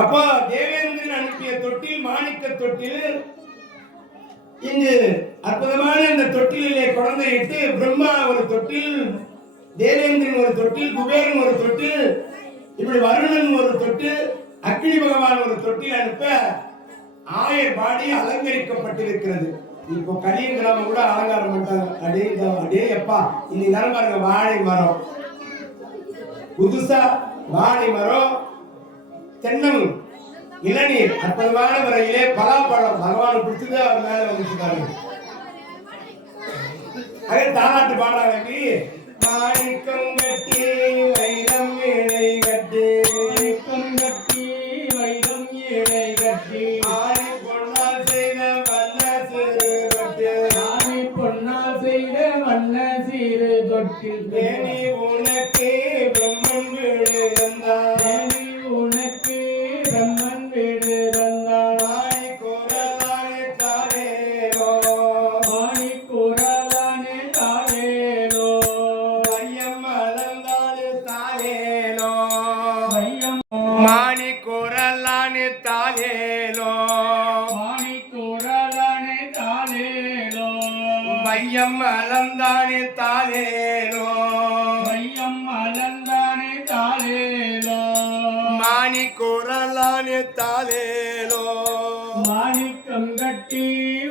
அப்போ தேவேந்திரன் அனுப்பிய தொட்டில் மாணிக்க தொட்டில். இங்கு அற்புதமான இந்த தொட்டிலே குழந்தையிட்டு பிரம்மா ஒரு தொட்டில், தேவேந்திரன் ஒரு தொட்டில், குபேரன் ஒரு தொட்டில், இப்படி வருணன் ஒரு தொட்டில், அக்னி பகவான் ஒரு தொட்டில் அனுப்ப ஆயர் பாடி அலங்கரிக்கப்பட்டிருக்கிறது. இப்போ கலியங்கிராம கூட அலங்காரம் பண்ணிட்டாங்க. அடே அப்பா, இன்னைக்கு தானே பாருங்க வாழை மரம், புதுசா வாழை மரம், தென்னம், இளநீர், அற்புதமான முறையிலே பலாப்பழம் பகவான் பிடிச்சது அவர் மேல வந்துட்டாரு. அதே தாலாட்டு பாடுறாங்க. மாணிக்கம் கட்டி வைரம் இழை கட்டி, மாணிக்கம் கட்டி வைரம் இழை கட்டி, ஆணி பொன்னால் செய்த வண்ண சிறு தொட்டு, ஆணி பொன்னால் செய்த வண்ண சிறு தொட்டு, தேனி உனக்கு பிரம்மன் வீடு தந்தான், தேனி உனக்கு பிரம்மன் வீடு தந்தான், மாணி குரலானே தாரேலோ, மாணி குரலானே தாரேலோ, மையம் அளந்தானே தாரேலோ, மையம் மாணி குரலானே தாரேலோ, மாணி குரலானே தாரேலோ, மையம் அளந்தானே தாரேலோ, மையம் அளந்தானே தாரேலோ, மாணி குரலானே தாரேலோ, மாணிக்கம் கட்டி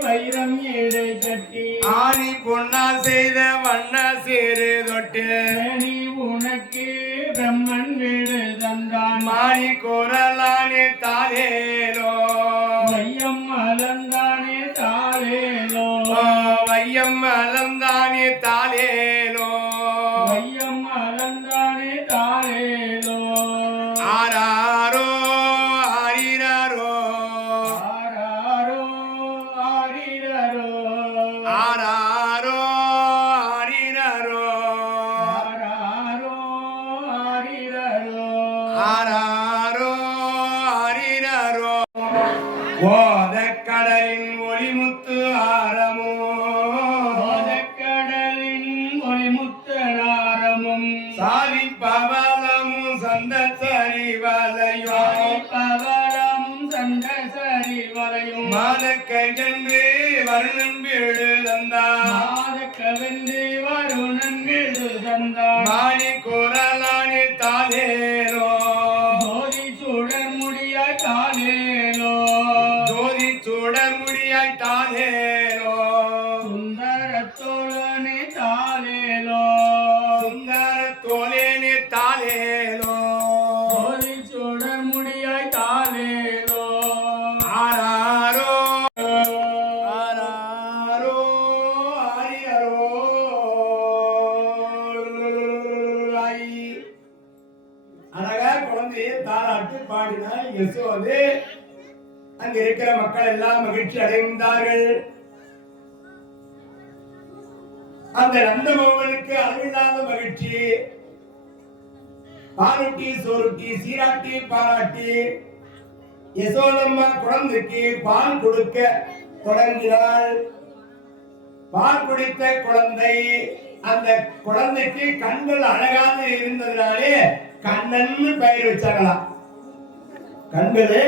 வைரம் ஏழை கட்டி, ஆணி பொன்னால் செய்த வண்ண சிறு தொட்டு, நீ உனக்கு பிரம்மன் வீடு தந்தான், மாணி குரலானே தாரேலோ, வையம் அளந்தானே தாரேலோ, வையம் அளந்தானே தாரேலோ, வையம் அளந்தானே தாரேலோ, ஆராரோ ஆரிரரோ, ஆராரோ ஆரிரரோ, ஆராரோ ஆரிரரோ, ஆராரோ ஆரிரரோ, ஆராரோ ஆரிரரோ, ஓதக்கடலின் ஒளிமுத்து ஆரமோ, ஓதக்கடலின் ஒளிமுத்து ஆரமும், சாரி பவளமும் சந்த சரி வலையும், பவளமும் சந்த சரி வலையும், மாதக்கென்று வருணன் வீடு தந்தான், மாதக்கென்று வருணன் வீடு தந்தான், மாணி குரலானே தாரேலோ, ஜோதி சுடர் முடியாய் தாரேலோ, ஜோதி சுடர் முடியாய் தாரேலோ, சுந்தர தோழனே தாரேலோ, சுந்தர தோழனே தாரேலோ, ஜோதி சுடர் முடியாய் தாரேலோ, ஆராரோ ஆராரோ ஆரிரரோ, அழகா குழந்தையை தாலாட்டு பாடினாள் யசோதே. அங்க இருக்கிற மக்கள் எல்லாம் மகிழ்ச்சி அடைந்தார்கள். அந்த நந்தபவனுக்கு அளவில்லாத மகிழ்ச்சி. பாலுட்டி சோறுட்டி சீராட்டி பாராட்டி யசோதம்மா குழந்தைக்கு பால் கொடுக்க தொடங்கினாள். பால் குடித்த குழந்தை, அந்த குழந்தைக்கு கண்கள் அழகாக இருந்ததுனாலே கண்ணன்னு பெயர் வச்சாங்களாம். கண்களே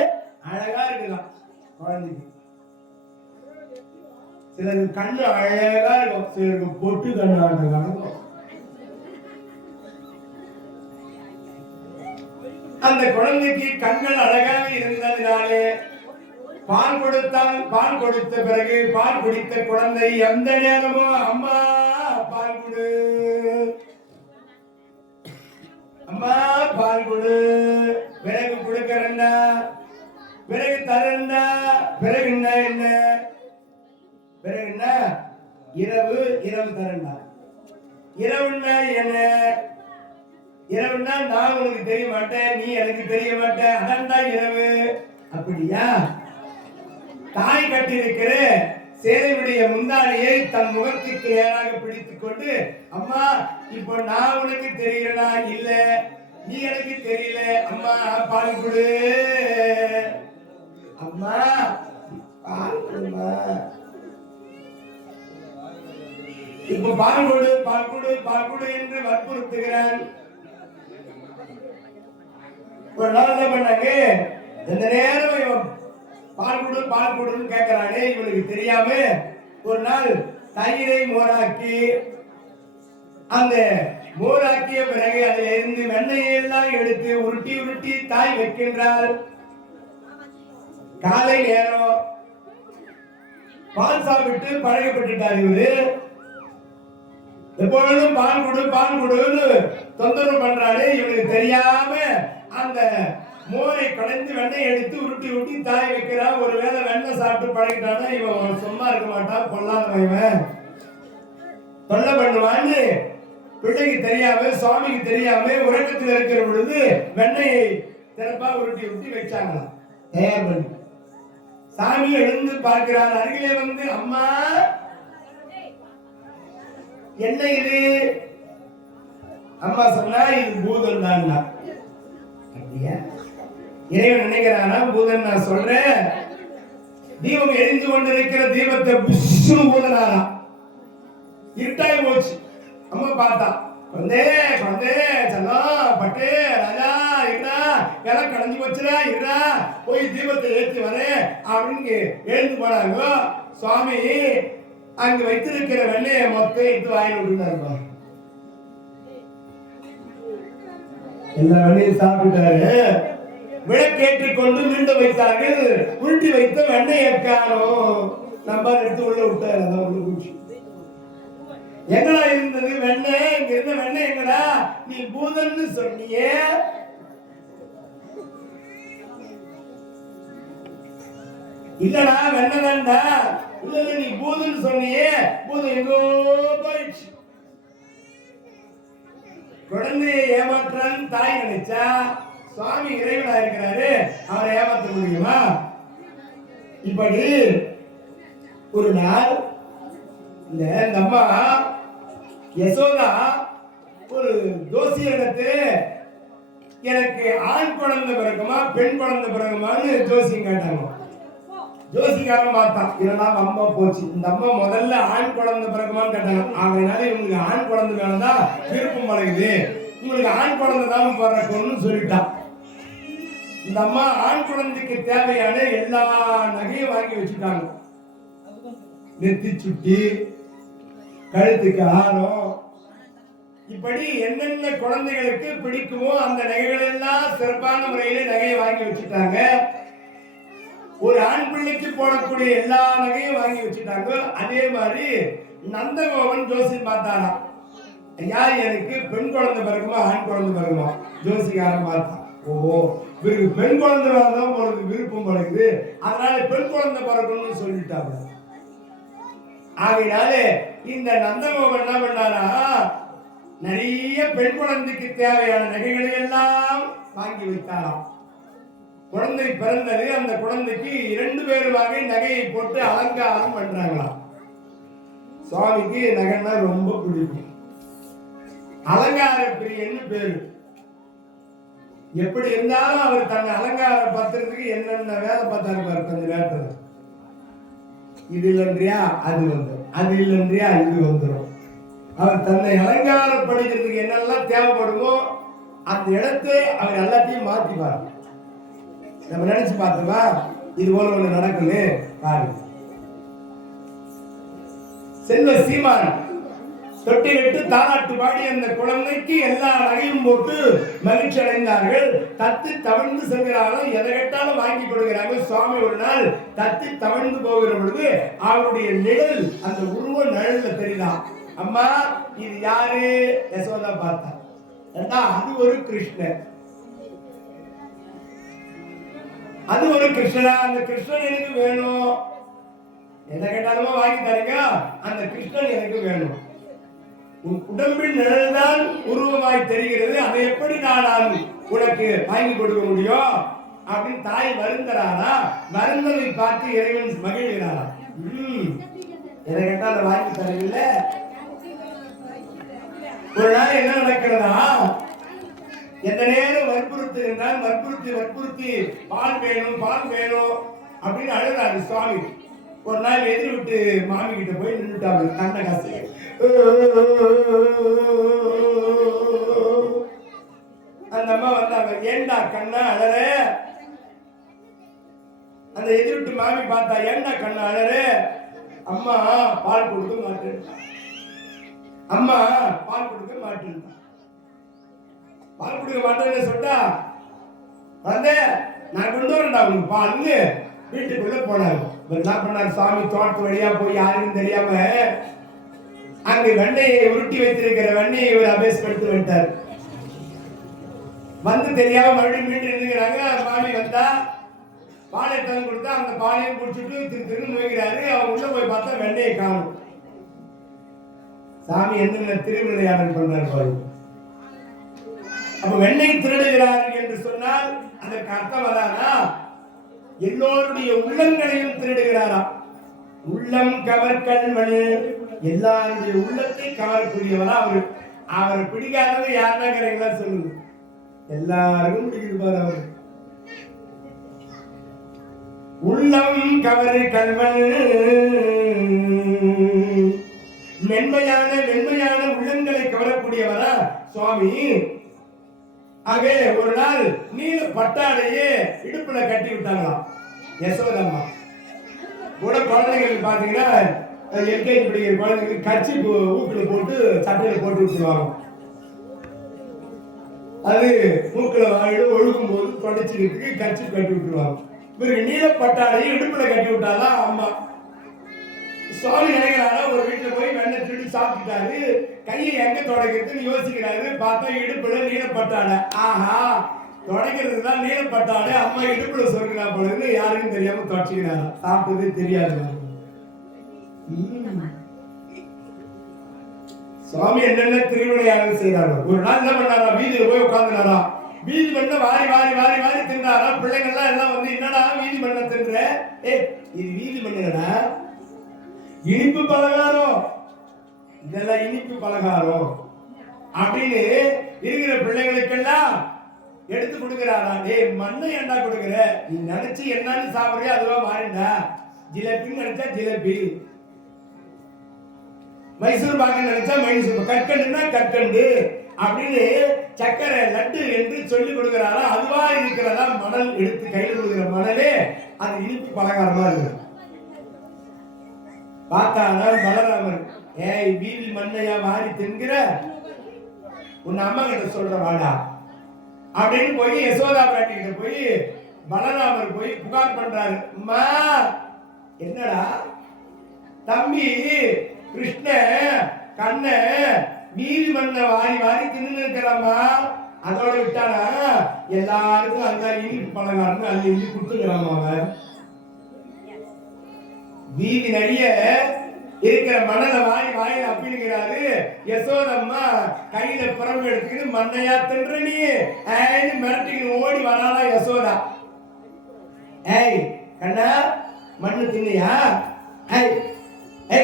அழகா இருக்கலாம் குழந்தைக்கு. சிலருக்கு கண்ணு அழகா இருக்கும், சிலருக்கு பொட்டு கண்ணு இருக்கும். அந்த குழந்தைக்கு கண்கள் அழகாக இருந்ததினாலே பால் கொடுத்தான். பால் கொடுத்த பிறகு பால் குடித்த குழந்தை எந்த நேரமும் அம்மா பால் கொடு, அம்மா பால் கொடு, பிறகு கொடுக்கறா, பிறகு தரண்டா, பிறகு என்ன பிறகு என்ன, இரவு இரவு தரண்டா. இரவுன்னா என்ன, இரவுன்னா நான் உனக்கு தெரிய மாட்டேன், நீ எனக்கு தெரிய மாட்டேன், அதான் இரவு. அப்படியா? தாய் கட்டியிருக்கிற சேலையுடைய முந்தானியை தன் முகத்துக்கு நேராக பிடித்துக் கொண்டு, அம்மா இப்போ நான் உனக்கு தெரியறனா, இல்ல நீ எனக்கு தெரியல, அம்மா பால் கொடு, அம்மா பால் கொடுமா, இப்ப பால் கொடு பால் கொடு பால் கொடு என்று வற்புறுத்துகிறான். ஒரு நாள் என்ன பண்ணாங்க, இந்த நேரம் இவன் பால் கொடு பால் கொடுன்னு கேட்கிறானே, இவனுக்கு தெரியாம ஒரு நாள் தயிரை மோராக்கி, அந்த மோராக்கிய பிறகு அதில் இருந்து வெண்ணெயை எல்லாம் எடுத்து உருட்டி உருட்டி தாய் வைக்கின்றார். காலை நேரம் பால் சாப்பிட்டு பழகப்பட்டுட்டார் இவரு. எப்பொழுதும் பால் கொடு பால் கொடுன்னு தொந்தரவு பண்றாரு. இவனுக்கு தெரியாம அந்த மோரை கடைந்து வெண்ணெய் எடுத்து உருட்டி உருட்டி தாய் வைக்கிறா. ஒருவேளை வெண்ணெய் சாப்பிட்டு பழகிட்டானா இவன் சும்மா இருக்க மாட்டான், கொல்லாதவன் தொல்லை பண்ணுவான்னு பிள்ளைக்கு தெரியாம சுவாமிக்கு தெரியாம உறக்கத்தில் இருக்கிற பொழுது வெண்ணெயை திறப்பா உருட்டி உருட்டி வச்சாங்களாம். தயார் பண்ணி சாமி எழுந்து பார்க்கிறார். அருகிலே வந்து, அம்மா என்ன இது? அம்மா சொன்னா, இது பூதம் தான். அப்படியா? இறைவன் நினைக்கிறானா பூதன்? நான் சொல்றேன், தீபம் எரிந்து கொண்டிருக்கிற தீபத்தை புஷ்னு பூதனாரா. இருட்டாய் போச்சு. அம்மா பார்த்தா, வந்தே வந்தே செல்லம் பட்டு ராஜா இருடா, எல்லாம் கடைஞ்சு போச்சுடா, இருடா போய் தீபத்தை ஏற்றி வரேன் அப்படின்னு எழுந்து போனாங்க. சுவாமி அங்கு வைத்திருக்கிற வெண்ணையை மொத்தம் எடுத்து வாங்கி விட்டுருந்தாருப்பா. எல்லா வெண்ணையும் சாப்பிட்டாரு. விளக்கேற்றிக் கொண்டு மீண்டும் வைத்தார்கள். உருட்டி வைத்த வெண்ணெய் காணோம். நம்ம எடுத்து உள்ள விட்டாரு. அதான் உள்ள குச்சி எங்கடா இருந்தது வெண்ணெய்? இங்க இருந்த வெண்ணெய் எங்கடா? நீ பூதன்னு சொன்னியே. இல்லடா வெண்ணெய் தான்டா. இல்ல நீ பூதன்னு சொன்னியே. பூதம் எங்கோ போயிடுச்சு. குழந்தையை ஏமாற்றான்னு தாய் நினைச்சா, சுவாமி இறைவனா இருக்கிறாரு, அவரை ஏமாற்ற முடியுமா? இப்படி ஒரு நாள் இந்த அம்மா யசோதா ஒரு ஜோசியரிடத்து, எனக்கு ஆண் குழந்தை பிறகுமா பெண் குழந்தை பிறகுமான்னு ஜோசியம் கேட்டாங்க. ஜோசிக்காரன் பார்த்தான், இதெல்லாம் அம்மா போச்சு. இந்த அம்மா முதல்ல ஆண் குழந்தை பிறகுமான்னு கேட்டாங்க. அதனால இவங்களுக்கு ஆண் குழந்தை மேலதான் விருப்பம் பழகுது, உங்களுக்கு ஆண் குழந்தை தான் பிறக்கணும்னு சொல்லிட்டான். இந்த அம்மா ஆண் குழந்தைக்கு தேவையான எல்லா நகையும் வாங்கி வச்சுட்டாங்க. நெத்தி சுட்டி, கழுத்துக்கு ஆரம், இப்படி என்னென்ன குழந்தைகளுக்கு பிடிக்குமோ அந்த நகைகள் எல்லாம் சிறப்பான முறையில நகையை வாங்கி வச்சுட்டாங்க. ஒரு ஆண் பிள்ளைக்கு போடக்கூடிய எல்லா நகையும் வாங்கி வச்சுட்டாங்க. அதே மாதிரி நந்தகோவன் ஜோசியம் பார்த்தாராம். ஐயா, எனக்கு பெண் குழந்தை பிறகுமா ஆண் குழந்தை பிறகுமா? ஜோசிகாரன் பார்த்தான். ஓ, இவருக்கு பெண் குழந்தை தான் போறது விருப்பம் பழகுது, அதனால பெண் குழந்தை பிறக்கணும்னு சொல்லிட்டாங்க. ஆகையினால இந்த நந்தகோபன் என்ன பண்ணாரா, நிறைய பெண் குழந்தைக்கு தேவையான நகைகளை எல்லாம் வாங்கி வைத்தாராம். குழந்தை பிறந்தது. அந்த குழந்தைக்கு 2 பேருமாக நகையை போட்டு அலங்காரம் பண்றாங்களாம். சுவாமிக்கு நகைன்னா ரொம்ப பிடிக்கும். அலங்கார பிரியன்னு பேரு. எப்படி இருந்தாலும் அவர் தன்னை அலங்காரம் பத்திரத்துக்கு என்னென்ன வேலை பார்த்தாரு பாரு. கொஞ்ச நேரத்தில் இது இல்லைன்றியா அது வந்துடும், அது இல்லைன்றியா இது வந்துடும். அவர் தன்னை அலங்காரப்படுகிறதுக்கு என்னெல்லாம் தேவைப்படுமோ அந்த இடத்தை அவர் எல்லாத்தையும் மாத்திப்பார். நம்ம நினைச்சு பார்த்தோமா இது போல ஒண்ணு நடக்குன்னு பாருங்க. செல்வ சீமான் தொட்டிலிட்டு தாலாட்டு பாடி அந்த குழந்தைக்கு எல்லா நகையும் போட்டு மகிழ்ச்சி அடைந்தார்கள். தத்து தவழ்ந்து செல்கிறார்கள். எதை கேட்டாலும் வாங்கி கொடுக்கிறாங்க. சுவாமி ஒரு நாள் தத்து தவழ்ந்து போகிற பொழுது அவருடைய நிழல் அந்த உருவ நிழல்ல தெரியுதான். அம்மா இது யாரு? யசோதா பார்த்தா. அது ஒரு கிருஷ்ணன். அது ஒரு கிருஷ்ணனா? அந்த கிருஷ்ணன் எனக்கு வேணும். எதை கேட்டாலுமே வாங்கி தரீங்க. அந்த கிருஷ்ணன் எனக்கு வேணும். உன் உடம்பின் நிழல்தான் உருவமாய் தெரிகிறது, அதை எப்படி நான் உனக்கு வாங்கி கொடுக்க முடியும் அப்படின்னு தாய் வருந்தராரா. வருந்ததை பார்த்து இறைவன் மகிழ்கிறாரா. எதை கேட்டாலும் வாங்கி தரவில்ல. ஒரு நாள் என்ன நடக்கிறதா, எந்த நேரம் வற்புறுத்துகின்றால் வற்புறுத்தி பால் வேணும் பால் வேணும் அப்படின்னு அழுகிறாரு சுவாமி. ஒரு நாள் எதிர் விட்டு மாமி கிட்ட போய் நின்றுட்டாங்க. கண்ண காசு அந்த அம்மா வந்தாங்க. ஏண்டா கண்ணா அழற? அந்த எதிர்ட்டு மாமி பார்த்தா, ஏண்டா கண்ணா அழறு? அம்மா பால் கொடுக்க மாட்டேன், அம்மா பால் கொடுக்க மாட்டேன். பால் கொடுக்க மாட்டேன்னு சொல்லிட்டா, வந்து நான் கொண்டு வரேன்டா உங்களுக்கு பால்னு வீட்டுக்குள்ள போனாரு. என்ன பண்ணார் சாமி? தோட்டத்து வழியா போய் யாருன்னு தெரியாம அங்கு வெண்ணையை உருட்டி வைத்திருக்கிற வெண்ணையை ஒரு அபேஸ்படுத்தி விட்டார். வந்து தெரியாம மறுபடியும் மீண்டும் இருக்கிறாங்க. மாமி வந்தா பாலை தந்து கொடுத்தா அந்த பாலையும் குடிச்சுட்டு திரு நோய்கிறாரு. அவங்க உள்ள போய் பார்த்தா வெண்ணையை காணும். சாமி என்ன திருவிளையாடல் பண்றாரு பாரு. அப்ப வெண்ணெய் திருடுகிறார்கள் என்று சொன்னால் அதற்கு அர்த்தம் அதானா? எல்லோருடைய உள்ளங்களையும் திருடுகிறாரா? உள்ளம் கவர்கல்வன், எல்லாருடைய உள்ளத்தை கவரக்கூடியவரா அவர். அவரை பிடிக்காதவங்க யாருன்னா சொல்லுங்க, எல்லாருக்கும் பிடிக்குது அவர். உள்ளம் கவரு கல்வன், மென்மையான உள்ளங்களை கவரக்கூடியவரா சுவாமி. ஆக ஒரு நாள் நீல பட்டாடையே இடுப்புல கட்டி விட்டாங்களாம் யசோதம்மா. கூட குழந்தைங்களுக்கு பாத்தீங்கன்னா எல்கேஜி படிக்கிற குழந்தைங்களுக்கு கட்சி ஊக்குல போட்டு சட்டையில போட்டு விட்டுருவாங்க. அது மூக்குல வாயிடு ஒழுகும் போது தொடச்சிருக்கு கட்சி கட்டி விட்டுருவாங்க. இவருக்கு நீல பட்டாடையை இடுப்புல கட்டி விட்டாதான் அம்மா. சுவாமி நினைக்கிறாரா, ஒரு வீட்டுல போய் வெண்ணெய் திருடி சாப்பிட்டுட்டாரு, கையை எங்க தொடக்கிறதுன்னு யோசிக்கிறாரு. பார்த்தா இடுப்புல நீளப்பட்டாடை. ஆஹா, தொடக்கிறது தான் நீளப்பட்டாடை, அம்மா இடுப்புல சொருக்கிறா போலன்னு யாருக்கும் தெரியாம தொடச்சுக்கிறாரா. சாப்பிட்டதே தெரியாது. சுவாமி என்னென்ன திருவிளையாடல் செய்யறாரு. ஒரு நாள் என்ன பண்ணாரா, வீதியில போய் உட்கார்ந்துனாரா. வீதி மண்ண வாரி வாரி வாரி வாரி தின்னாரா. பிள்ளைங்கள்லாம் எல்லாம் வந்து, என்னடா வீதி மண்ணை தின்ற? இது வீதி மண்ணுடா, இனிப்பு பலகாரம், இதெல்லாம் இனிப்பு பலகாரம் அப்படின்னு இருக்கிற பிள்ளைகளுக்கெல்லாம் எடுத்து கொடுக்கிறாரா. மண்ணை ஏண்டா கொடுக்குற? நீ நினைச்சு என்னன்னு சாப்பிடுறியா அதுவா மாறிண்டா. ஜிலேபின்னு நினைச்சா ஜிலேபி, மைசூர் பாக்கு நினைச்சா மைசூர், கற்கண்டுனா கற்கண்டு அப்படின்னு சக்கரை லட்டு என்று சொல்லி கொடுக்கிறாரா. அதுவா இருக்கிறதா மணல் எடுத்து கையில் கொடுக்கிற மணலே அது இனிப்பு பலகாரமா இருக்கு. பார்த்தானால் பலராமர், வீதி மண்ணையா வாரி தின்கிற, உன் அம்மா கிட்ட சொல்ற வாடா அப்படின்னு போய் யசோதா பாட்டி கிட்ட போய் பலராமர் போய் புகார் பண்றாரு. அம்மா, என்னடா தம்பி கிருஷ்ண கண்ண வீதி மண்ணை வாரி வாரி தின்னு இருக்கிறாமா, அதோட விட்டானா எல்லாருக்கும் அந்த இனிப்பு பலகாரம் அள்ளி இள்ளி கொடுத்துக்கிறாமா. வீதி நிறைய இருக்கிற மணலை வாரி வாயில அப்படிங்கிறாரு. யசோதம்மா கையில புறம்பு எடுத்துக்கிட்டு, மண்ணையா தின்ற நீ மிரட்டிக்கிட்டு ஓடி வராளா யசோதா. கண்ணா மண்ணு தின்னியா?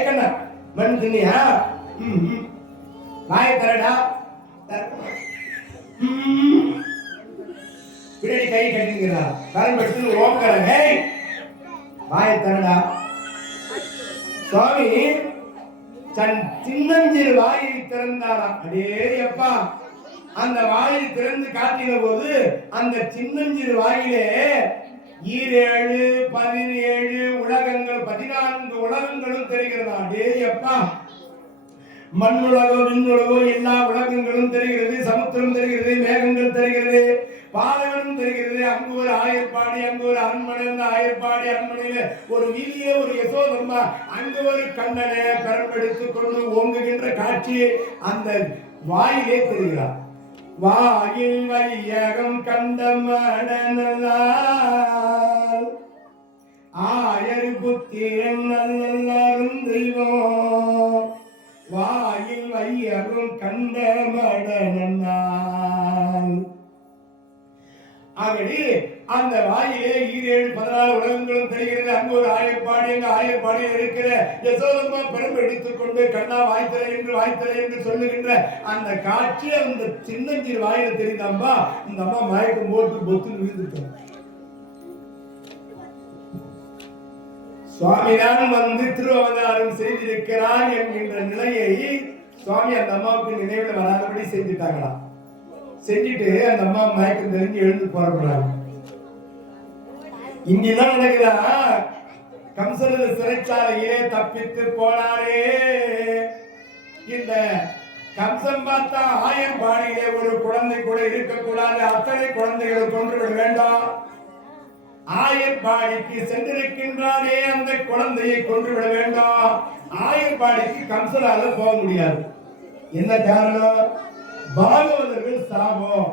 கண்ணா மண் தின்னியா? வாய தரடா. பின்னாடி கை கட்டிங்கிறா, கரம் எடுத்து ஓக்கற, வாய தரடா. சுவாமி தன் சின்னஞ்சிறு வாயை திறந்தாராம். அடே அப்பா, அந்த வாயை திறந்து காட்டின போது அந்த சின்னஞ்சிறு வாயிலே 7 17 உலகங்கள் 14 உலகங்களும் தெரிகிறதா. அடே அப்பா, மண்ணுலகம் விண்ணுலகம் எல்லா உலகங்களும் தெரிகிறது. சமுத்திரம் தெரிகிறது, மேகங்கள் தெரிகிறது, பாலைவனம் தெரிகிறது. அங்கு ஒரு ஆயர்பாடி, அங்கு ஒரு அரண்மனை, அந்த ஆயர்பாடி அரண்மனையில ஒரு வீதியில ஒரு யசோதம்மா, அங்கு ஒரு கண்ணனை பெறப்படுத்திக் கொண்டு ஓங்குகின்ற காட்சி அந்த வாயிலே தெரிகிறார். வாயில் வையகம் கண்ட மடனல்லால் ஆயர் புத்திரன் நல்லல்லாரும் தெய்வம், வாயில் வையகம் கண்ட மடனல்லால். ஆகவே அந்த வாயிலே 7 14 உலகங்களும் தெரிகிறது. அங்கு ஒரு ஆயர்பாடி, அங்கு ஆயர்பாடியில் இருக்கிற யசோதம்மா பெரும்பு எடுத்துக் கொண்டு கண்ணா வாய்த்தலை என்று சொல்லுகின்ற அந்த காட்சி அந்த சின்னஞ்சிறு வாயில தெரியுதாம்பா. இந்த அம்மா மயக்கம் போட்டு பொத்து விழுந்துட்டாங்க. சுவாமிதான் வந்து திருவவதாரம் செய்திருக்கிறார் என்கின்ற நிலையை சுவாமி அந்த அம்மாவுக்கு நினைவில் வராதபடி செஞ்சுட்டாங்களா. செஞ்சுட்டு அந்த அம்மா மயக்கம் தெரிஞ்சு எழுந்து புறப்படுறாங்க. இங்கெல்லாம் நடக்குதா? கம்சனது சிறைச்சாலையே தப்பித்து போனாரே. இந்த கம்சன் பார்த்தா ஆயர்பாடியிலே ஒரு குழந்தை கூட இருக்கக்கூடாது, அத்தனை குழந்தைகளை கொன்றுவிட வேண்டும். ஆயர்பாடிக்கு சென்றிருக்கின்றாரே, அந்த குழந்தையை கொன்றுவிட வேண்டும். ஆயர்பாடிக்கு கம்சனால போக முடியாது. என்ன காரணம்? பாகவதர்கள் சாபம்.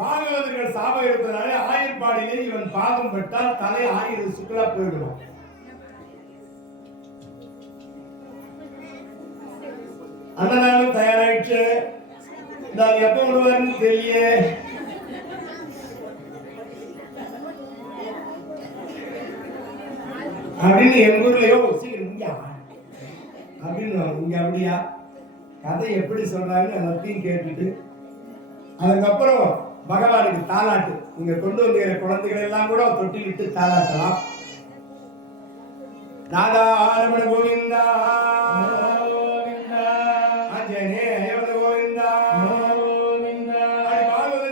பாகவதர்கள் சாபம் இருப்பதனால ஆயர்பாடியிலே இவன் பாதம் பட்டால் தலை 1000 சுக்லா போயிடுவான். அந்த நாளும் தயாராயிடுச்சு. நான் எப்ப விடுவாருன்னு தெரியல. அப்படின்னு எங்க ஊர்லயோ சீக்கிரம் அப்படின்னு இங்க அப்படியா கதை எப்படி சொல்றாங்க எல்லாத்தையும் கேட்டுட்டு அதுக்கப்புறம் பகவானுக்கு தாலாட்டு. நீங்க கொண்டு வந்த குழந்தைகள் எல்லாம் கூட தொட்டிலிட்டு தாலாட்டலாம். தாதா ஆரமண கோவிந்தா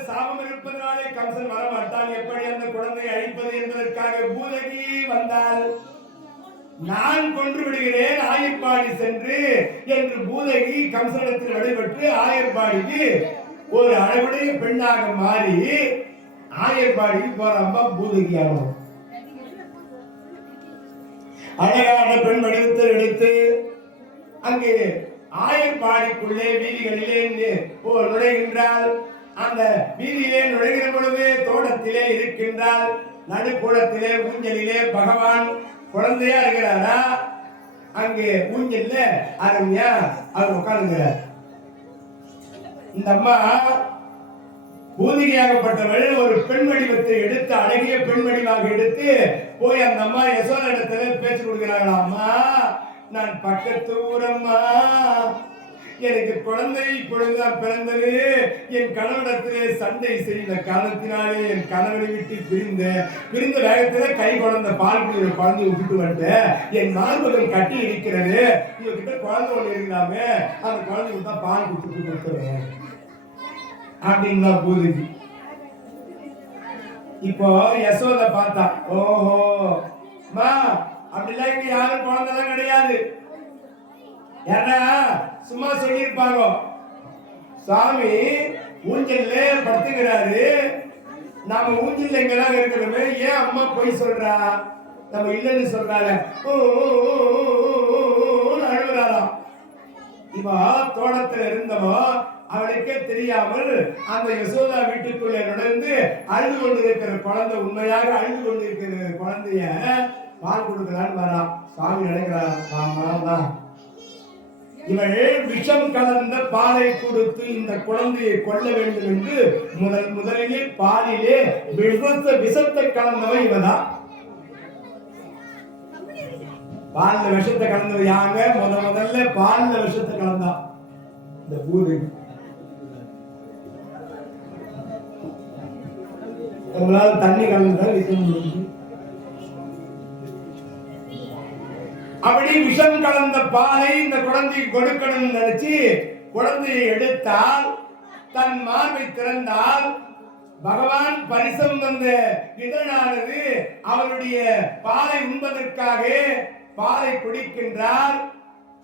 சாபம் இருப்பதனாலே கம்சன் வரமாட்டான். எப்படி அந்த குழந்தையை அழிப்பது என்பதற்காக பூதகி வந்தால் நான் கொன்று விடுகிறேன் ஆயர்பாடி சென்று என்று பூதகி கம்சனிடத்தில் வழிபட்டு ஆயர்பாடிக்கு ஒரு அழகுடைய பெண்ணாக மாறி ஆயர்பாடிக்கு போறாம்பா பூதகி ஆகும். அழகான பெண் வடிவத்தை எடுத்து அங்கே ஆயர்பாடிக்குள்ளே வீதிகளிலே நுழைகின்றால். அந்த வீதியிலே நுழைகிற பொழுது தோட்டத்திலே இருக்கின்றால். நடுக்கூடத்திலே ஊஞ்சலிலே பகவான் குழந்தையா இருக்கிறாரா? அங்கே ஊஞ்சல்ல அருமையா அவர் உட்கார்ந்துகிறார். இந்த அம்மா பூதிகையாகப்பட்டவள் ஒரு பெண் வடிவத்தை எடுத்து அழகிய பெண் வடிவாக எடுத்து போய் அந்த அம்மா யசோதா இடத்துல பேச்சு கொடுக்கிறாங்களா? அம்மா, நான் பக்கத்து ஊரம்மா, எனக்கு குழந்தை இப்பொழுதுதான் பிறந்தது. என் கணவனிடத்திலே சண்டை செய்த காரணத்தினாலே என் கணவனை விட்டு பிரிந்த வேகத்திலே கை குழந்தை பால் குழந்தை விட்டுட்டு வந்துட்டேன். என் மார்பகம் கட்டி இருக்கிறது. இவகிட்ட குழந்தை ஒண்ணு இருக்கலாமே, அந்த குழந்தைக்கு தான் பால் கொடுத்துருவேன் அப்படின்னா பூதகி. இப்போ யசோத பார்த்தா, ஓஹோ மா, அப்படிலாம் இங்க யாரும் குழந்தைலாம் கிடையாது. ஏன்னா சும்மா சொல்லியிருப்பாங்க, சுவாமி ஊஞ்சல்ல படுத்துக்கிறாரு, நாம ஊஞ்சல் எங்கதான் இருக்கிறோமே, ஏன் அம்மா போய் சொல்றா, நம்ம இல்லைன்னு சொல்றாங்க அழுகுறாராம். இவ தோட்டத்துல இருந்தவோ அவளுக்கே தெரியாமல் அந்த யசோதா வீட்டுக்குள்ளே நுழைந்து அழுது கொண்டிருக்கிற குழந்தை, உண்மையாக அழுது கொண்டிருக்கிற குழந்தைய பால் கொடுக்கலான்னு வரான். சுவாமி நினைக்கிறான், இவள் விஷம் கலந்த பாலை கொடுத்து இந்த குழந்தையை கொல்ல வேண்டும் என்று முதலிலே பாலிலே விஷத்தை கலந்தவன் இவதான். பால்ல விஷத்தை கலந்தது யாங்க? முதல்ல பால்ல விஷத்தை கலந்தான் இந்த பூதகி. உங்களால தண்ணி கலந்துதான் விற்க முடியும். அப்படி விஷம் கலந்த பாலை இந்த குழந்தைக்கு கொடுக்கணும்னு நினைச்சு குழந்தையை எடுத்தால், தன் மார்பை திறந்தால் பகவான் பரிசம் வந்த இதழானது அவருடைய பாலை உண்பதற்காக பாலை குடிக்கின்றார்.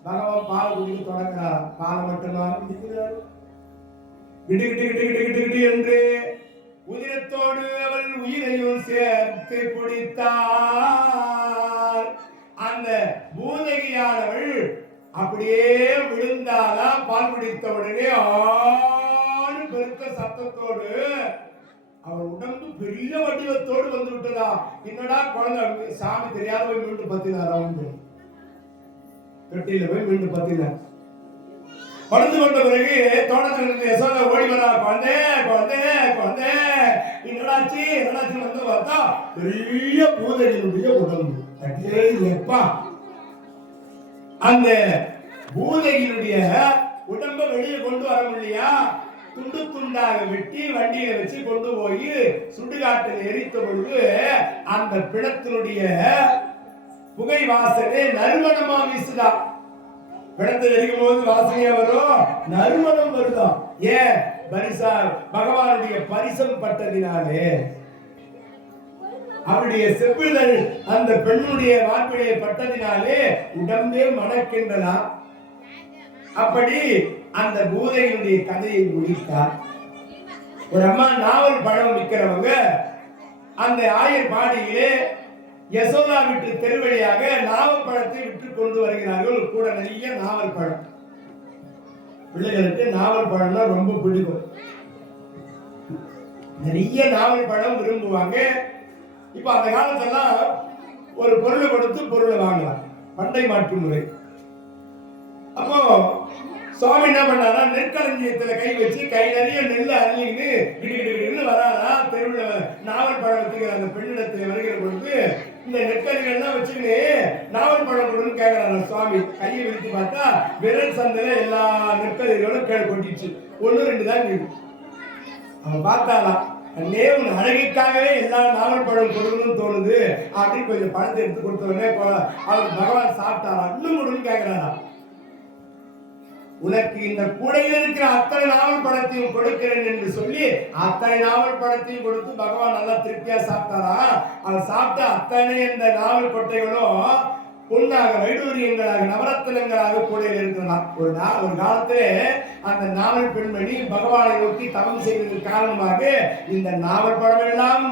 பகவான் பால் குடிக்க தொடங்குகிறார். பாலை மட்டும்தான் குடிக்கிறார். என்று உதிரத்தோடு அவள் உயிரையும் சேர்த்து குடித்தார். அந்த பூதகியானவள் அப்படியே விழுந்தாலா, பால் குடித்த உடனே ஆடு பெருத்த சத்தத்தோடு அவள் உடம்பு பெரிய வடிவத்தோடு வந்து விட்டதா. என்னடா குழந்தை, சாமி தெரியாத போய் மீண்டும் பத்தினாரா, தொட்டியில போய் மீண்டும் பத்தினார். படுத்து கொண்ட பிறகு தோட்டத்தில் இருந்து யசோதா ஓடி வரா, குழந்தை குழந்தை குழந்தை, என்னடாச்சு என்னடாச்சு வந்து பார்த்தா பெரிய பூதகியினுடைய உடம்பு. எப்பா, அந்த பூதகியினுடைய உடம்ப வெளியே கொண்டு வர முடியா, துண்டு துண்டாக வெட்டி வண்டியில வச்சு கொண்டு போய் சுடுகாட்டில் எரித்த பொழுது அந்த பிணத்தினுடைய புகை வாசனை நறுமணமா வீசுதா. பிணத்தை எரிக்கும் போது வாசனையா வரும், நறுமணம் வருதான். ஏன்? பரிசா பகவானுடைய பரிசம் பட்டதினாலே. அவருடைய செவ்விதழ் அந்த பெண்ணுடைய மார்பிலே பட்டதினாலே உடம்பே மணக்கின்றதா. அப்படி அந்த பூதையினுடைய கதையை முடித்தார். ஒரு அம்மா நாவல் பழம் விற்கிறவங்க அந்த ஆயர்பாடியிலே யசோதா வீட்டு தெருவழியாக நாவல் பழத்தை விற்று கொண்டு வருகிறார்கள். கூட நிறைய நாவல் பழம். பிள்ளைகளுக்கு நாவல் பழம்னா ரொம்ப பிடிக்கும். நிறைய நாவல் பழம் விரும்புவாங்க. இப்ப அந்த காலத்தெல்லாம் ஒரு பொருளை கொடுத்து பொருளை வாங்கலாம், பண்டை மாற்று முறை. அப்போ சுவாமி என்ன பண்ணாரா, நெற்களஞ்சியத்துல கை வச்சு கை நிறைய நெல்லை அள்ளின்னு இடிக்கிட்டு வராரா. தெருவில் நாவல் பழம் வச்சுக்கிற அந்த பெண்ணிடத்தில் வருகிற பொழுது இந்த நெற்கறிகள்லாம் வச்சுக்கிட்டு நாவல் பழம் கொடுன்னு கேட்கிறாரா சுவாமி. கையை விரித்து பார்த்தா விரல் சந்தையில எல்லா நெற்கறிகளும் கீழே கொட்டிச்சு. 1-2 தான் இருக்கு. அவன் பார்த்தாலாம், அண்ணே உன் அழகிற்காகவே எல்லா நாவல் பழம் கொடுக்கணும்னு தோணுது அப்படின்னு கொஞ்சம் பழத்தை எடுத்து கொடுத்த உடனே அவர் பகவான் சாப்பிட்டாரா, இன்னும் கொடுன்னு கேட்கிறாரா. உனக்கு இந்த கூடையில் இருக்கிற அத்தனை நாவல் பழத்தையும் கொடுக்கிறேன் என்று சொல்லி அத்தனை நாவல் பழத்தையும் கொடுத்து பகவான் நல்லா திருப்தியா சாப்பிட்டாரா. அவர் சாப்பிட்ட அத்தனை இந்த நாவல் கொட்டைகளும் பொன்னாக வைடூரியங்களாக நவரத்தினங்களாக கூடையில் இருக்கலாம். ஒரு காலத்திலே அந்த நாவல் பெண்மணி பகவானை நோக்கி தவம் செய்வதற்கு காரணமாக இந்த நாவல் பழம் எல்லாம்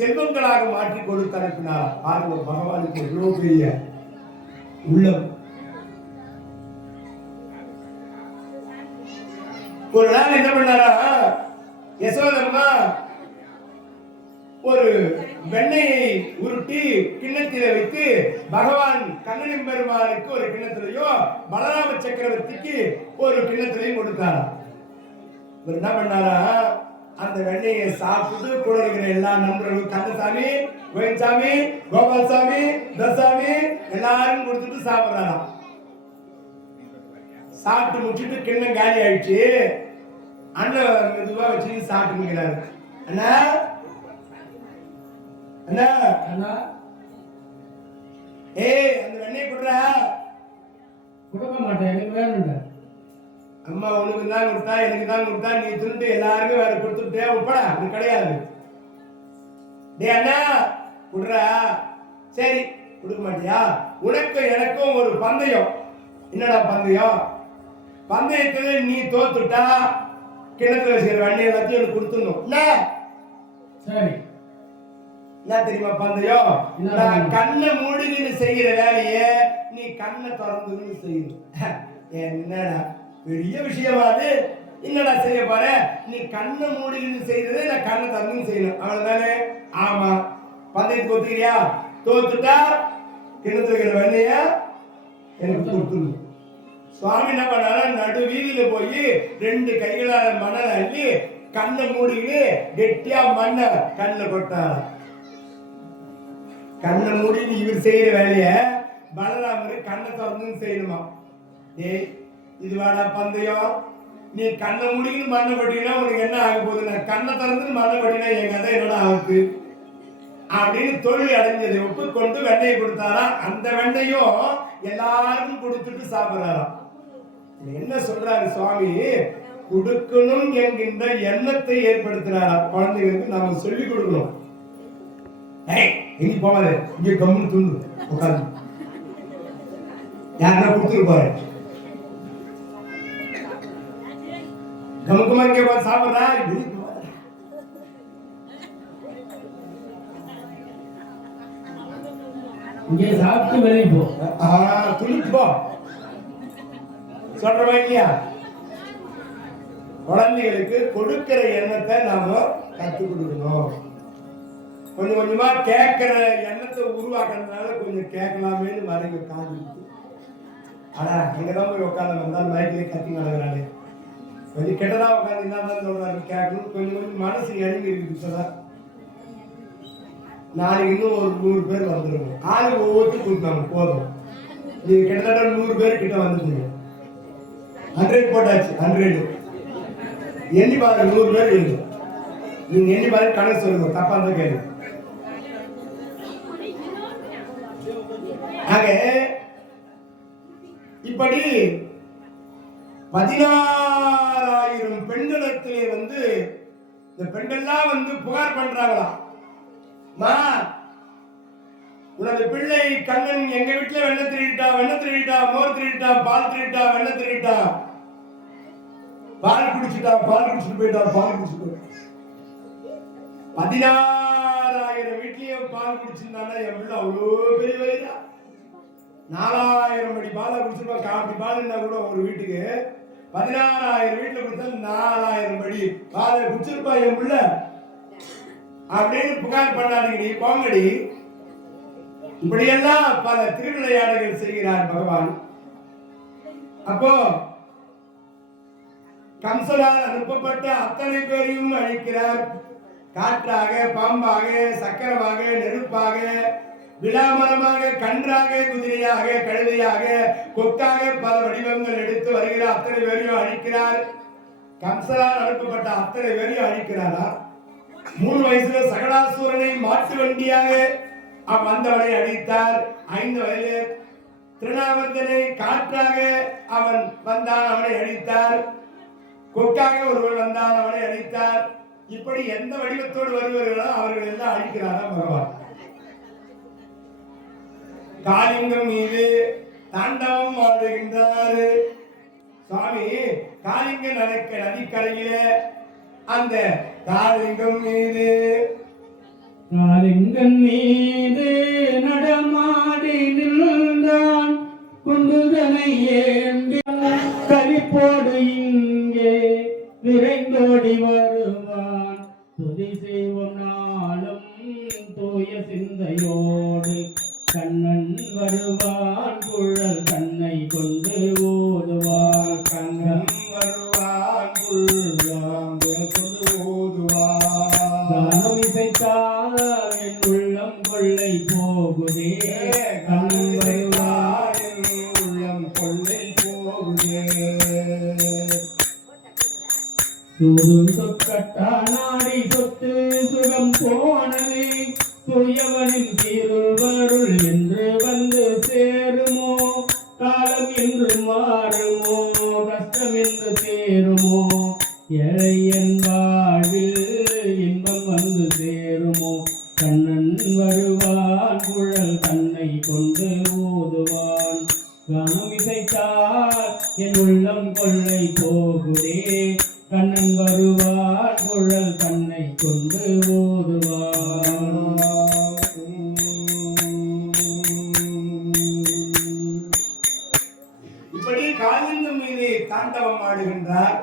செல்வங்களாக மாற்றி கொடுத்து அனுப்பினார். பாருங்க, பகவானுக்கு எவ்வளவு பெரிய உள்ளம். ஒரு நாள் என்ன பண்ணாரா, யசோதம்மா ஒரு வெண்ணையை உருட்டி கிண்ணத்தில வைத்து பகவான் கண்ணனின் பெருமாளுக்கு ஒரு கிண்ணத்திலையும் பலராம சக்கரவர்த்திக்கு ஒரு கிண்ணத்திலையும் கொடுத்தாரா. என்ன பண்ணாரா, அந்த வெண்ணையை சாப்பிட்டு கூட இருக்கிற எல்லா நண்பர்களும் கந்தசாமி, கோயில்சாமி, கோபால்சாமி, தசாமி எல்லாரும் கொடுத்துட்டு சாப்பிடுறாராம். சாப்பிட்டு முடிச்சுட்டு கிண்ணம் காலி ஆயிடுச்சு. அண்ணன் மெதுவா வச்சு சாப்பிட்டுக்கிறாரு. அண்ணா அண்ணா அண்ணா அந்த வெண்ணெய் கொடுறா. கொடுக்க மாட்டேன், எனக்கு வேணுங்க. அம்மா உனக்கு தான் கொடுத்தா, எனக்கு தான் கொடுத்தா, நீ திருட்டு எல்லாருக்கும் வேற கொடுத்துட்டே உட்பட அது கிடையாது. டே அண்ணா கொடுறா. சரி கொடுக்க மாட்டியா? உனக்கு எனக்கும் ஒரு பந்தயம். என்னடா பந்தயம்? பந்தயத்துல நீ தோத்துட்டா கிணத்துல வச்சுக்கிற வண்டியை எல்லாத்தையும் எனக்கு கொடுத்துடணும். சரி, என்ன தெரியுமா பந்தயம்? நான் கண்ணை மூடின்னு செய்யற வேலைய நீ கண்ணை திறந்துன்னு செய்யணும். என்னடா பெரிய விஷயமாது? என்னடா செய்ய போற? நீ கண்ணை மூடின்னு செய்யறதே நான் கண்ணை திறந்துன்னு செய்யணும், அவ்வளவுதானே? ஆமா. பந்தயத்துக்கு ஒத்துக்கிறியா? தோத்துட்டா கிணத்துல இருக்கிற வண்டிய எனக்கு கொடுத்துடணும். சுவாமி என்ன பண்ணாரா, நடு வீதியில போய் 2 கைகளால மணல் அள்ளி கண்ணை மூடின்னு கெட்டியா மண்ணை கண்ணில் கொட்டாரா. கண்ணை மூடின்னு இவர் செய்யற வேலைய பலராமரு கண்ணை திறந்து செய்யணுமா. ஏய் இது வாடா பந்தயம். நீ கண்ணை மூடின்னு மண்ணை கொட்டினா உனக்கு என்ன ஆக போகுது? நான் கண்ணை திறந்து மண்ணை கொட்டினா என் கதை என்னோட ஆகுது அப்படின்னு தொழில் அடைஞ்சதை ஒப்புக்கொண்டு வெண்ணையை கொடுத்தாரா. அந்த வெண்ணையும் எல்லாருக்கும் கொடுத்துட்டு சாப்பிடுறாராம். என்ன சொல்றாரு சுவாமி? கொடுக்கணும் என்கின்ற எண்ணத்தை ஏற்படுத்துறாரா. குழந்தைகளுக்கு நாம சொல்லி கொடுக்கணும். எங்க போவாரு, இங்க கம்முன்னு தூண்டு உட்காந்து யாருன்னா கொடுத்துட்டு போற கமுக்கமா இங்க சாப்பிடுறா. இங்கே சாப்பிட்டு வெளியே போ. துணிக்கு போ சொல்றவா இல்லையா? குழந்தைகளுக்கு கொடுக்கிற எண்ணத்தை நாம கற்றுக் கொடுக்கணும். கொஞ்சம் கொஞ்சமா கேட்கிற எண்ணத்தை உருவாக்குறதுனால கொஞ்சம் கேட்கலாமேன்னு வரீங்க காது. ஆனா அங்கதான் போய் உட்காந்து வந்தால் மைக்கிலே கத்தி நடக்கிறாரு. கொஞ்சம் கெட்டதா உட்காந்து என்ன சொல்றாரு கேட்கணும். கொஞ்சம் கொஞ்சம் மனசு எழுதி இருக்குது சார். நாளைக்கு இன்னும் ஒரு 100 பேர் வந்துருங்க. ஆளுக்கு ஒவ்வொருத்தரும் கொடுத்தாங்க போதும். நீங்க கிட்டத்தட்ட 100 பேர் கிட்ட வந்துருங்க. 100 போட்டாச்சு. 100 எண்ணி பாருங்க. 100 பேர் இருக்கு. நீங்க எண்ணி பாருங்க, கணக்கு சொல்லுங்க. தப்பா இருந்தா கேள்வி. ஆக இப்படி 16,000 பெண்களிடத்திலே இந்த பெண்கள்லாம் புகார் பண்றாங்களா. மா உனது பிள்ளை கண்ணன் எங்க வீட்டுல வெண்ணெய் திருடிட்டா, மோர் திருடிட்டா, பால் திருடிட்டா, வெண்ணெய் திருடிட்டா, பால் குடிச்சுட்டு போயிட்டான். 16,000 வீட்லயும் பால் குடிச்சிருந்தானா என் பிள்ளை அவ்வளோ பெரிய வயதா. 4,000 மணி பாலை குடிச்சிருப்பான். காப்பி பாலுன்னா கூட ஒரு வீட்டுக்கு 16,000 வீட்டுல குடிச்சா 4,000 மணி பாலை குடிச்சிருப்பா என் பிள்ளை அப்படின்னு புகார் பண்ணாதீங்கடி, போங்கடி. இப்படியெல்லாம் பல திருவிளையாடுகள் செய்கிறார் பகவான். அப்போ கம்சனால் அனுப்பப்பட்ட அத்தனை பேரையும் அழிக்கிறார். காற்றாக, பாம்பாக, சக்கரமாக, நெருப்பாக, விளாமரமாக, கன்றாக, குதிரையாக, கழுதையாக, கொக்காக பல வடிவங்கள் எடுத்து வருகிற அத்தனை பேரையும் அழிக்கிறார். கம்சனால் அனுப்பப்பட்ட அத்தனை பேரையும் அழிக்கிறாரா? 3 வயசுல சகடாசூரனை மாட்டு வண்டியாக வந்தவனை அழித்தார். 5 வயதில் திருநாவர்தனை காற்றாக அவன் வந்தான், அவனை அழித்தார். கொக்காக ஒருவர் வந்தான், அவனை அழித்தார். இப்படி எந்த வடிவத்தோடு வருவார்களோ அவர்கள் எல்லாம் அழிக்கிறாரா பகவான். காளிங்கம் மீது தாண்டவம் ஆடுகின்றார் சுவாமி. காளிங்க நதிக்கரையில அந்த காளிங்கம் மீது நடமாடி நின்றான். குண்டுதனை ஏந்தி கலிப்போடு இங்கே விரைந்தோடி வருவான். துதி செய்வோம் நாளும் தூய சிந்தையோடு. கண்ணன் வருவான், குழல் தன்னை கொண்டு ஓதுவான். கண்ணன் வருவான், குழல் கொண்டு ஓதுவான். தானம் இசைத்தால் என் உள்ளம் கொள்ளை போகுதே. கண்ணன் வருவான், என் உள்ளம் கொள்ளை போகுதே. சொக்கட்டா நாடி சொத்து சுகம் போனதே. தூயவனின் திருவருள் என்று வந்து சேருமோ? காலம் என்று மாறுமோ? கஷ்டம் என்று சேருமோ? ஏழையன் வாழ்வில் இன்பம் வந்து சேருமோ? கண்ணன் வருவான், குழல் தன்னை கொண்டு ஓதுவான். கணம் இசைத்தால் என் உள்ளம் கொள்ளை போகுதே. கண்ணன் வருவான், குழல் தன்னை கொண்டு ஓதுவான். இப்படி காளிங்கம் மீது தாண்டவம் ஆடுகின்றார்.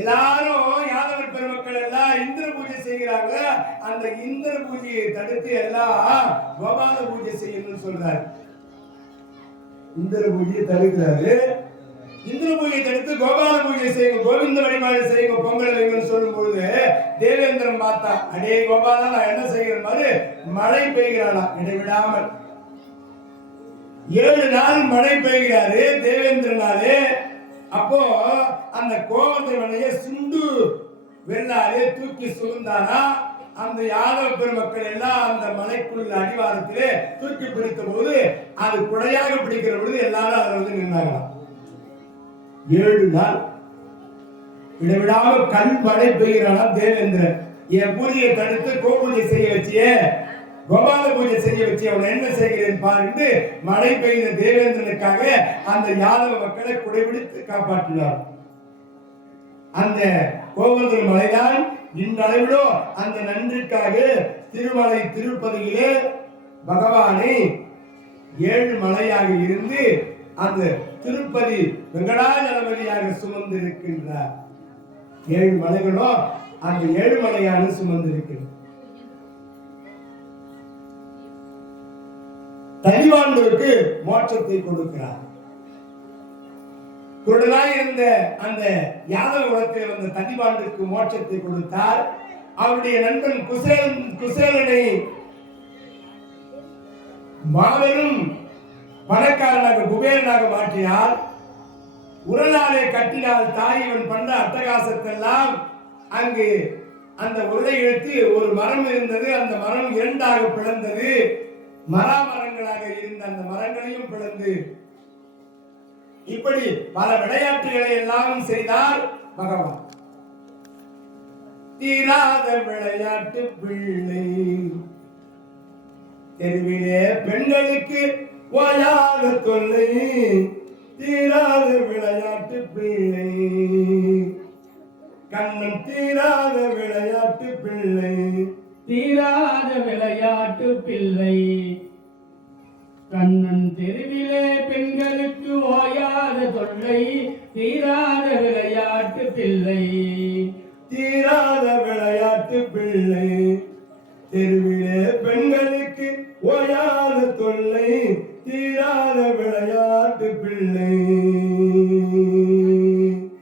எல்லாரும் யாதவர் பெருமக்கள் எல்லாம் இந்திர பூஜை செய்கிறாங்க. அந்த இந்திர பூஜையை தடுத்து எல்லாம் கோபால பூஜை செய்யணும்னு சொல்றாரு. இந்திர பூஜையை தடுக்கிறாரு. இந்திர பூஜையை தடுத்து கோபால பூஜை செய்யுங்க, கோவிந்த வழிபாடு செய்யுங்க, பொங்கல் வைங்கன்னு சொல்லும் பொழுது தேவேந்திரன் பார்த்தா, அடே கோபாலா நான் என்ன செய்கிற மாதிரி மழை பெய்கிறானா இடைவிடாமல். 7 நாள் மழை பெய்கிறாரு தேவேந்திரனாலே. அப்போ அந்த கோவர்தனைய சுண்டு வெள்ளாலே தூக்கி சுமந்தானா. அந்த யாதவ பெருமக்கள் எல்லாம் அந்த மலைக்குள்ள அடிவாரத்திலே தூக்கி பிடித்த போது அது குடையாக பிடிக்கிற பொழுது எல்லாரும் அதுல வந்து நின்றாங்களாம். 7 நாள் இடைவிடாம கண் மழை பெய்கிறானா தேவேந்திரன். என் பூஜையை தடுத்து கோபூஜை செய்ய வச்சியே, கோபால பூஜை செய்ய வச்சு அவன் என்ன செய்கிறேன் பாருன்னு மழை பெய்த தேவேந்திரனுக்காக அந்த யாதவ மக்களை குடைபிடித்து காப்பாற்றினார். அந்த கோவர்தன மலைதான் இன்றளவிலோ அந்த நன்றிக்காக திருமலை திருப்பதியிலே பகவானை 7 மலையாக இருந்து அந்த திருப்பதி வெங்கடாஜலபதியாக சுமந்து இருக்கின்றார். 7 மலைகளோ அந்த 7 மலையாக சுமந்து இருக்கின்றார். தனிவாண்டோருக்கு மோட்சத்தை கொடுக்கிறார். குருடனாய் இருந்த அந்த யாதவ குலத்தில் வந்த தனிவாண்டுக்கு மோட்சத்தை கொடுத்தார். அவருடைய நண்பன் குசேலனை மாபெரும் பணக்காரனாக குபேரனாக மாற்றினார். உரலாலே கட்டினால் தாய் இவன் பண்ண அட்டகாசத்தெல்லாம் அங்கு அந்த உருளை இழுத்து ஒரு மரம் இருந்தது. அந்த மரம் 2ஆக பிளந்தது. மரங்களாக இருந்த அந்த மரங்களையும் பிளந்து இப்படி பல விளையாட்டுகளை எல்லாம் செய்தார் பகவான். தீராத விளையாட்டு பிள்ளை, தெருவிலே பெண்களுக்கு ஓயாத தொல்லை தீராத விளையாட்டு பிள்ளை கண்ணன் தீராத விளையாட்டு பிள்ளை தீராத விளையாட்டு பிள்ளை கண்ணன் தெருவிலே பெண்களுக்கு ஓயாத தொல்லை தீராத விளையாட்டு பிள்ளை தீராத விளையாட்டு பிள்ளை தெருவிலே பெண்களுக்கு ஓயாத தொல்லை தீராத விளையாட்டு பிள்ளை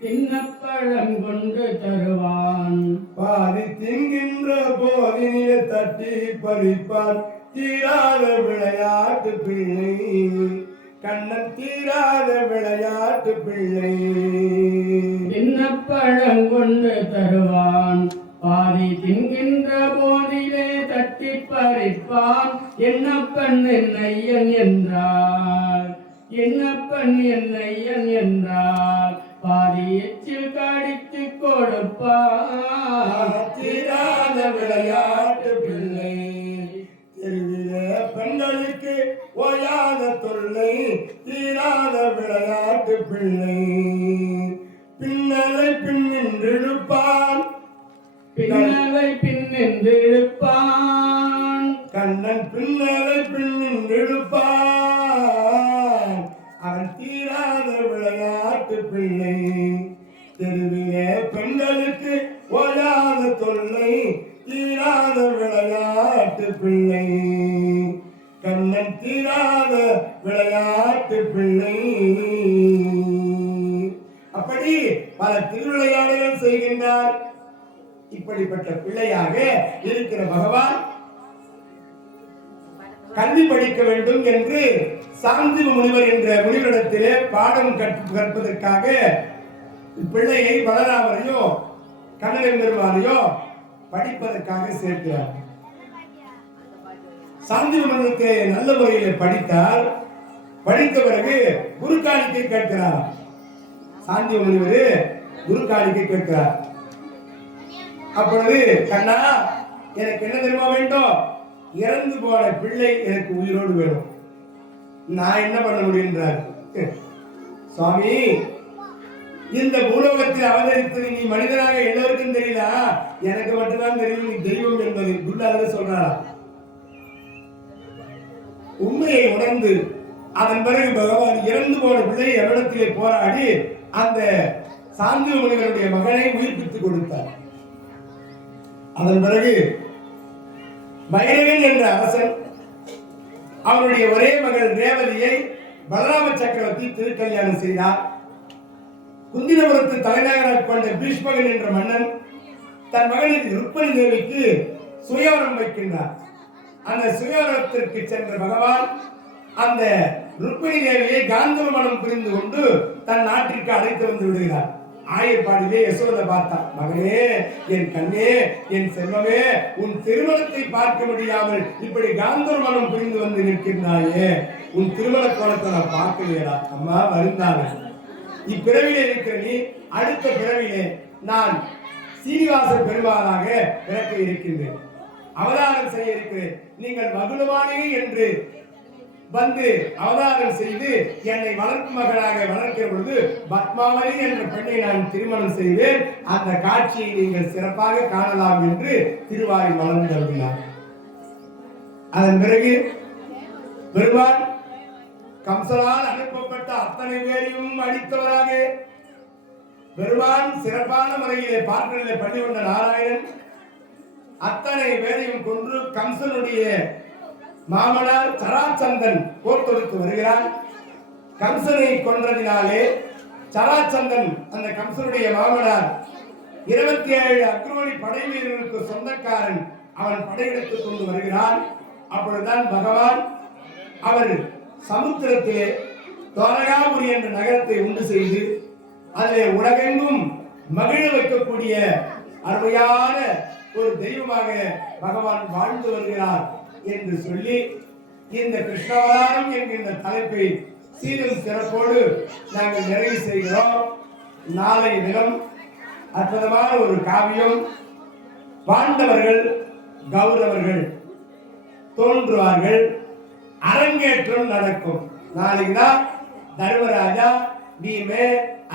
தின்னப்பழம் கொண்டு தருவான் பாதி தின்கின்ற போதினிலே தட்டி பறிப்பான் தீராத விளையாட்டு பிள்ளை கண்ணன் தீராத விளையாட்டு பிள்ளை தின்னப்பழம் கொண்டு தருவான் பாதி தின்கின்ற போதிலே தட்டி பறிப்பான் என்னப்பன் என்னையன் என்றார் என்னப்பன் என்னையன் என்றார் பாதி எச்சில் கடித்து கொடுப்பான் தீராத விளையாட்டு பிள்ளை தெருவிலே பெண்களுக்கு ஓயாத தொல்லை தீராத விளையாட்டு பிள்ளை பின்னலை பின்னின்றிருப்பான் பின்னலை பின்னின்றிருப்பான் கண்ணன் பின்னலை பின்னின்றிருப்பான் அவன் தீராத விளையாட்டு பிள்ளை தெருவிலே பெண்களுக்கு ஓயாத தொல்லை தீராத விளையாட்டு பிள்ளை கண்ணன் தீராத விளையாட்டு பிள்ளை அப்படி பல திருவிளையாடுகள் செய்கின்றார். இப்படிப்பட்ட பிள்ளையாக இருக்கிற பகவான் கல்வி படிக்க வேண்டும் என்று சாந்திவ முனிவர் என்ற முனிவரிடத்திலே பாடம் கற்பதற்காக பிள்ளையை பலராமரையோ கண்ணன் பெருமானையோ படிப்பதற்காக சேர்க்கிறார். சாந்திவ முனிவருக்கு நல்ல முறையில் படித்தார். படித்த பிறகு குரு காணிக்கை கேட்கிறார். சாந்திவ முனிவர் குரு காணிக்கை கேட்கிறார். அப்பொழுது கண்ணா எனக்கு என்ன தெரியுமா வேண்டும்? இறந்து போன பிள்ளை எனக்கு உயிரோடு வேணும். நான் என்ன பண்ண முடியுன்றார். சுவாமி, இந்த பூலோகத்தில் அவதரித்தது நீ மனிதனாக எல்லோருக்கும் தெரியலா, எனக்கு மட்டும்தான் தெரியும் நீ தெய்வம் என்பது. குருநாதர் சொல்றாரா? உண்மையை உணர்ந்து அதன் பிறகு பகவான் இறந்து போன பிள்ளை எவ்விடத்திலே போராடி அந்த சாந்திவ முனிவருடைய மகனை உயிர்ப்பித்துக் கொடுத்தார். அதன் பிறகு பைரவன் என்ற அரசன் அவருடைய ஒரே மகள் ரேவதியை பலராம சக்கரவர்த்தி திருக்கல்யாணம் செய்தார். குந்திரபுரத்து தலைநகராக கொண்ட பீஷ்மகன் என்ற மன்னன் தன் மகளின் ருக்மணி தேவிக்கு சுயவரம் வைக்கின்றார். அந்த சுயவரத்திற்கு சென்ற பகவான் அந்த ருக்மணி தேவியை காந்தர்வ மனம் புரிந்து கொண்டு தன் நாட்டிற்கு அழைத்து வந்து விடுகிறார். ஆயர்பாடிலே யசோதை பார்த்தா, மகனே, என் கண்ணே, என் செல்வமே, உன் திருமணத்தை பார்க்க முடியாமல் இப்படி காந்தர்வ மனம் புரிந்து வந்து நிற்கின்றாயே, உன் திருமண கோலத்தை நான் பார்க்கலையடா. அம்மா வருந்தாங்க. இப்பிறவிலே இருக்கிற நீ அடுத்த பிறவிலே நான் சீனிவாச பெருமாளாக பிறக்க இருக்கின்றேன், அவதாரம் செய்ய இருக்கிறேன். நீங்கள் மகுளவாணி என்று வந்து அவதாரம் செய்து என்னை வளர்ப்பு மகளாக வளர்க்கிற பொழுது பத்மாவதி என்ற பெண்ணை நான் திருமணம் செய்வேன். அந்த காட்சியை நீங்கள் சிறப்பாக காணலாம் என்று திருவாய் மலர்ந்து தருகிறார். அதன் பிறகு பெருமாள் கம்சனால் அனுப்பப்பட்ட அத்தனை பேரையும் அடித்தவராக பெருமான் சிறப்பான முறையிலே பார்க்கலிலே பண்ணி கொண்ட நாராயணன் அத்தனை பேரையும் கொன்று கம்சனுடைய மாமனார் சராச்சந்தன் போர் தொடுத்து வருகிறார். கம்சனை கொன்றதினாலே சராச்சந்தன் அந்த கம்சனுடைய மாமனார் 27 அக்ரோணி படை வீரர்களுக்கு சொந்தக்காரன். அவன் படையெடுத்துக் கொண்டு வருகிறான். அப்பொழுதுதான் பகவான் அவர் சமுத்திரத்திலே துவாரகாபுரி என்ற நகரத்தை உண்டு செய்து அதிலே உலகெங்கும் மகிழ வைக்கக்கூடிய அருமையான ஒரு தெய்வமாக பகவான் வாழ்ந்து வருகிறார் என்று சொல்லி இந்த கிருஷ்ணாவதாரம் என்கின்ற தலைப்பை சீரும் சிறப்போடு நாங்கள் நிறைவு செய்கிறோம். நாளைய தினம் அற்புதமான ஒரு காவியம், பாண்டவர்கள் கௌரவர்கள் தோன்றுவார்கள். அரங்கேற்றம் நடக்கும். நாளைக்கு தான் தர்மராஜா, பீமே,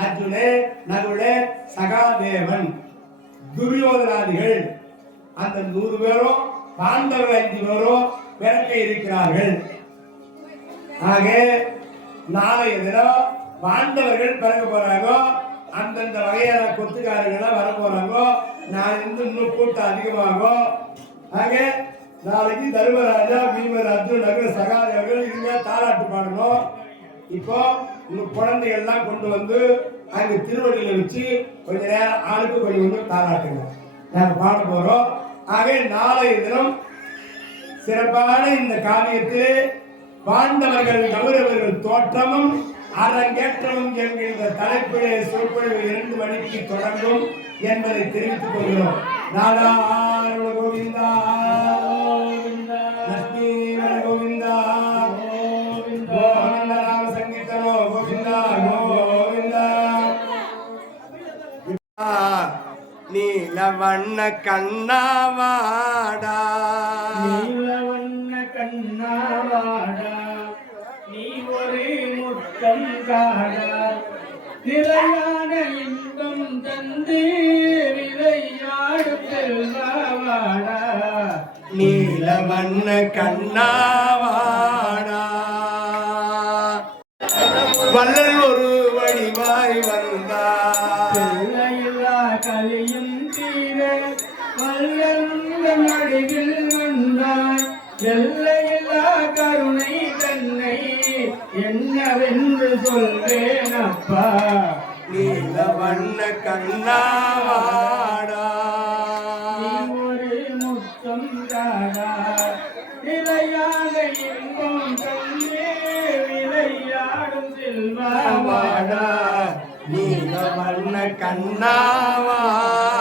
அர்ஜுனே, நகுல, சகாதேவன், துரியோதனாதிகள் அந்த 100 பேரும் பாண்டவர்கள் 5 பேரும் பிறக்க இருக்கிறார்கள். ஆக நாளைய தினம் பாண்டவர்கள் பிறக்க போறாங்க. அந்தந்த வகையான கொத்துக்காரர்கள் வர போறாங்க. நான் இன்னும் கூட்டம் அதிகமாகும். ஆக நாளைக்கு தர்மராஜா, பீமர், அர்ஜுன், நகுல, சகாதேவர்கள் இங்க தாலாட்டு பாடணும். இப்போ உங்க குழந்தைகள்லாம் கொண்டு வந்து அங்க திருவடியில வச்சு கொஞ்ச நேரம் ஆளுக்கு கொஞ்சம் தாலாட்டுங்க. நாங்க பாட போறோம். ஆக நாளைய தினம் சிறப்பான இந்த காவியத்தில் பாண்டவர்கள் கௌரவர்கள் தோற்றமும் அரங்கேற்றமும் என்கின்ற தலைப்பிலே சொற்பொழிவு 2 மணிக்கு தொடங்கும் என்பதை தெரிவித்துக் கொள்கிறோம். நாடார் கோவிந்தா, லட்சுமி கோவிந்தா, கோவிந்த நாம சங்கீர்த்தனோ கோவிந்தா கோவிந்தா. நீலவண்ண கண்ணாவாடா, நீலவண்ண கண்ணாவாடா, நீ ஒரு முத்தம் காடா, நிலையான இன்பம் தந்து விளையாடும் செல்வாவாடா. நீலவண்ண கண்ணாவாடா, வள்ளல் ஒரு வடிவாய் வந்தார், எல்லையில்லா கலியும் தீர வல்லந்த நடுவில் வந்தாய். எல்லையில்லா கருணை தன்னை என்னவென்று சொல்வேனப்பா. நீலவண்ண கண்ணாவாடா, நீ ஒரு முத்தம் தாடா, நிலையாக இன்பம் தந்தே விளையாடும் செல்வாவாடா. நீலவண்ண கண்ணாவாடா.